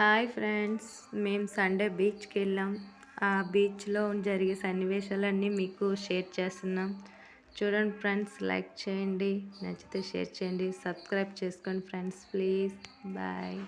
Hi friends, మేము Sunday బీచ్కి వెళ్ళాం. ఆ బీచ్లో జరిగే సన్నివేశాలన్నీ మీకు షేర్ చేస్తున్నాం. చూడండి ఫ్రెండ్స్, లైక్ చేయండి, నచ్చితే షేర్ చేయండి, సబ్స్క్రైబ్ చేసుకోండి ఫ్రెండ్స్, ప్లీజ్. బాయ్.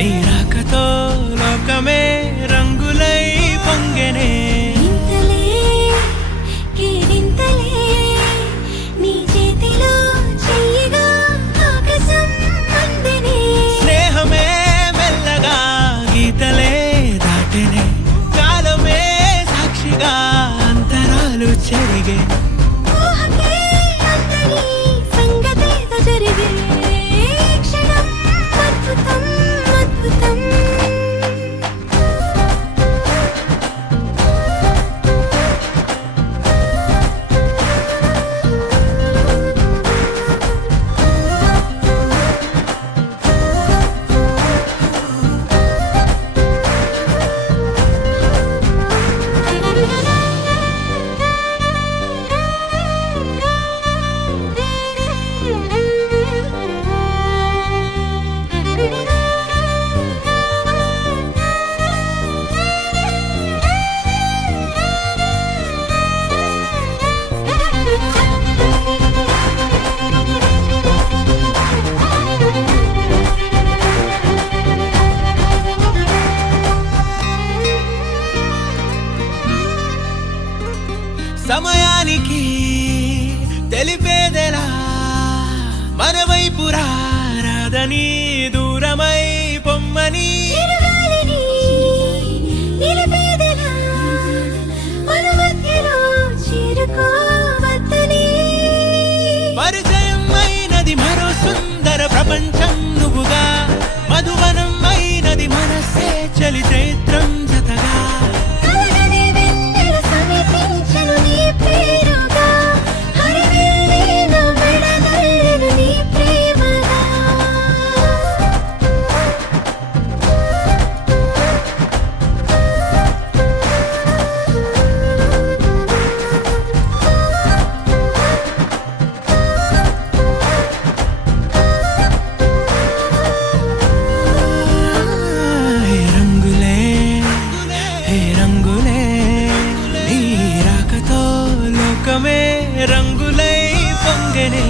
నీరాకతో లోకమే రంగులై పొంగెనే. ఇంతలే కేరింతలే నీ చేతిలో చెయ్యగా ఆకాశం అందెనే. స్నేహమే మెల్లగా గీతలే దాటెనే. కాలమే సాక్షిగా అంతరాలు చెరిగే. ఊహకే అందని సంగతేదో జరిగే. క్షణం అద్భుతం అద్భుతం. సమయానికి తెలిపేదెలా మన వైపు రాదని, దూరమై పొమ్మని. చిరుగాలిని నిలిపేదెలా మన మధ్యలో చేరుకోవద్దని. పరిచయం అయినది మరో సుందర ప్రపంచం నువ్వుగా. మధువనం అయినది మనస్సే చలి చైత్రం జతగా. కలగని వెన్నెల సమీపించెను నీ పేరుగా. హరివిల్లే నా మెడదల్లెను నీ ప్రేమగా. హే రంగులే హే రంగులే, నీ రాకతో లోకమే రంగులై పొంగెనే.